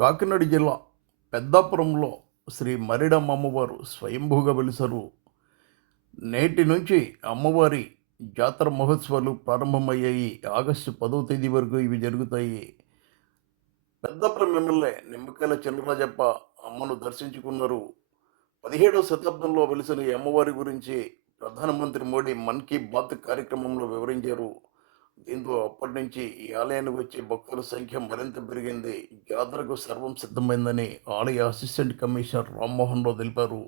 కాకినాడ జిల్లా పెద్దాపురంలో శ్రీ మరిడమ్మ అమ్మవారు స్వయంభూగా వెలిసారు. నేటి నుంచి అమ్మవారి జాతర మహోత్సవాలు ప్రారంభమయ్యాయి. ఆగస్టు 10వ తేదీ వరకు ఇవి జరుగుతాయి. పెద్దాపురం ఎమ్మెల్యే నిమ్మకాయల చినరాజప్ప అమ్మను దర్శించుకున్నారు. 17వ శతాబ్దంలో వెలిసిన ఈ అమ్మవారి గురించి ప్రధానమంత్రి మోడీ మన్ కీ బాత్ కార్యక్రమంలో వివరించారు. దీంతో అప్పటి నుంచి ఈ ఆలయానికి వచ్చే భక్తుల సంఖ్య మరింత పెరిగింది. జాతరకు సర్వం సిద్ధమైందని ఆలయ అసిస్టెంట్ కమిషనర్ రామ్మోహన్ రావు తెలిపారు.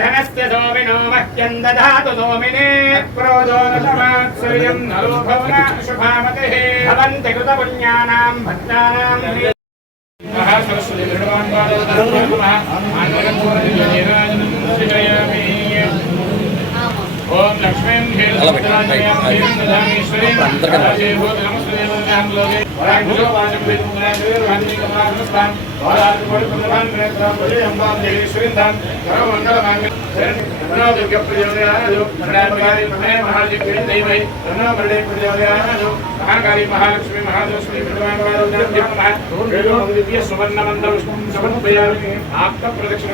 ధనస్య సోమినో మహ్యం దదాతు సోమినే క్రోధో నమాత్సర్యం నలో భవన శుభామతిః భవంతి కృత పుణ్యానాం భక్తానాం మహాసరస్వతి ఓం లక్ష్మీం మహాకాళీ మహాలక్ష్మి మహాలక్ష్మి సువర్ణమంత్రం సమర్పయామి ఆప్త ప్రదక్షిణ